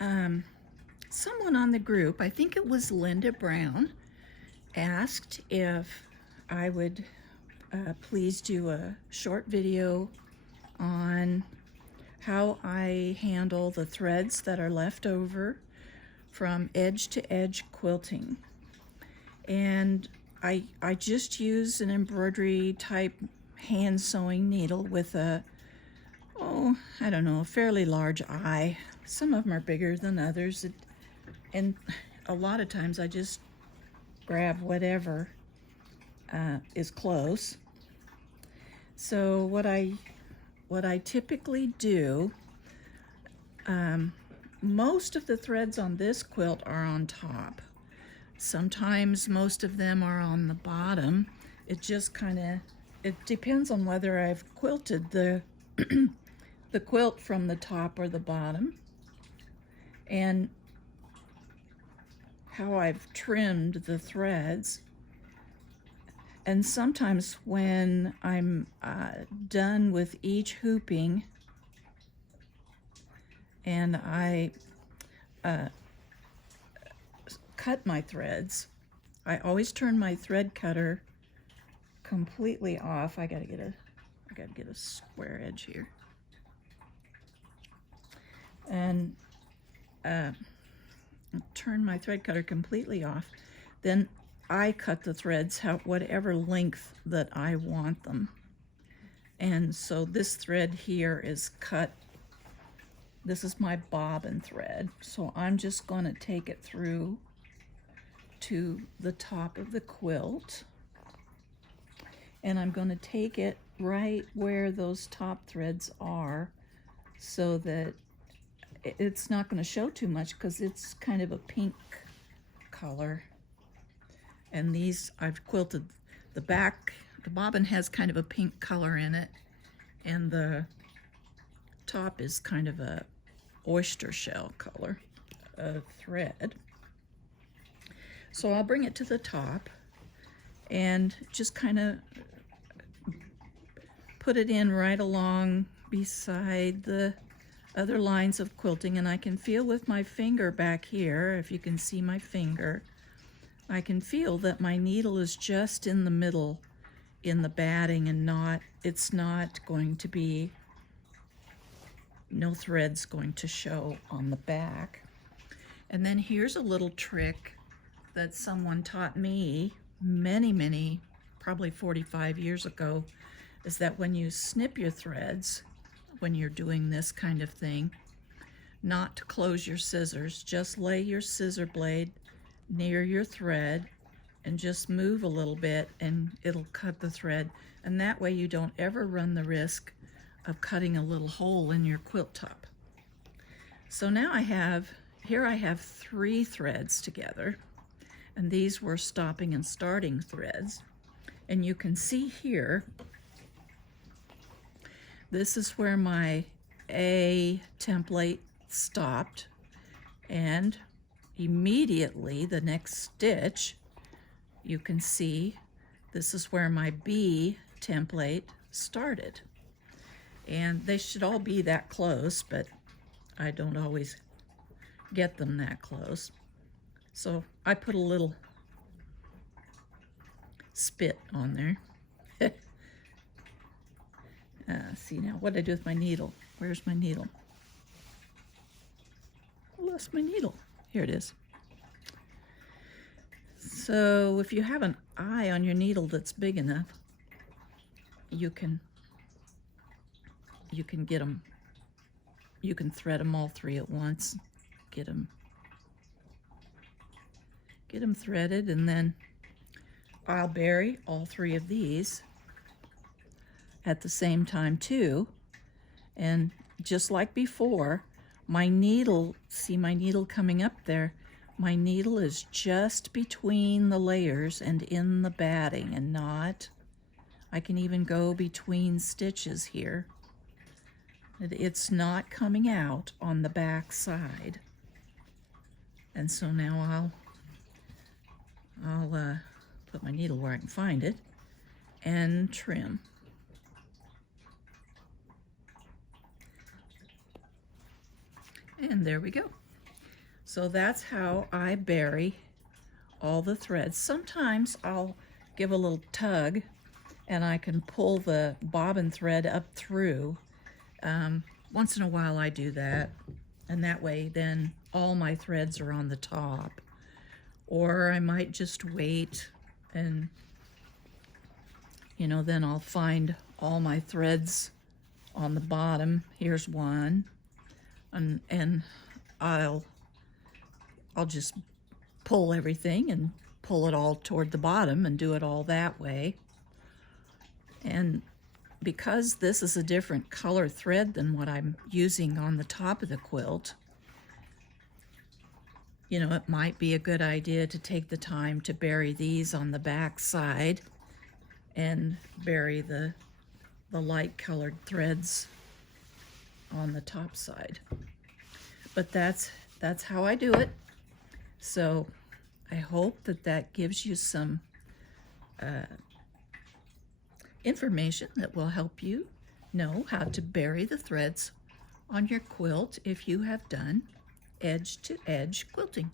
Someone on the group, I think it was Linda Brown, asked if I would please do a short video on how I handle the threads that are left over from edge to edge quilting. And I just use an embroidery type hand sewing needle with a, I don't know, a fairly large eye. Some of them are bigger than others. And a lot of times I just grab whatever is close. So what I typically do, most of the threads on this quilt are on top. Sometimes most of them are on the bottom. It just it depends on whether I've quilted the the quilt from the top or the bottom, and how I've trimmed the threads. And sometimes when I'm done with each hooping and I cut my threads, I always turn my thread cutter completely off. I gotta get a square edge here. And turn my thread cutter completely off. Then I cut the threads whatever length that I want them. And so this thread here is cut. This is my bobbin thread. So I'm just going to take it through to the top of the quilt. And I'm going to take it right where those top threads are so that it's not going to show too much, because it's kind of a pink color. And these, I've quilted the back. The bobbin has kind of a pink color in it, and the top is kind of a oyster shell color of thread. So I'll bring it to the top and just kind of put it in right along beside the other lines of quilting, and I can feel with my finger back here, if you can see my finger, I can feel that my needle is just in the middle in the batting, and it's not going to be, no thread's going to show on the back. And then here's a little trick that someone taught me many, probably 45 years ago, is that when you snip your threads, when you're doing this kind of thing, not to close your scissors, just lay your scissor blade near your thread and just move a little bit and it'll cut the thread. And that way you don't ever run the risk of cutting a little hole in your quilt top. So now I have 3 threads together, and these were stopping and starting threads. And you can see here, this is where my A template stopped, and immediately the next stitch, you can see this is where my B template started. And they should all be that close, but I don't always get them that close. So I put a little spit on there. See now, what did I do with my needle? Where's my needle? I lost my needle. Here it is. So if you have an eye on your needle that's big enough, you can get them. You can thread them all 3 at once. Get them threaded, and then I'll bury all 3 of these at the same time too. And just like before, my needle, see my needle coming up there, my needle is just between the layers and in the batting, and not, I can even go between stitches here. It's not coming out on the back side. And so now I'll put my needle where I can find it and trim. And there we go. So that's how I bury all the threads. Sometimes I'll give a little tug and I can pull the bobbin thread up through. Once in a while I do that, and that way then all my threads are on the top. Or I might just wait and, then I'll find all my threads on the bottom. Here's one, and I'll just pull everything and pull it all toward the bottom and do it all that way. And because this is a different color thread than what I'm using on the top of the quilt, it might be a good idea to take the time to bury these on the back side and bury the light colored threads on the top side. But that's how I do it. So I hope that gives you some information that will help you know how to bury the threads on your quilt if you have done edge to edge quilting.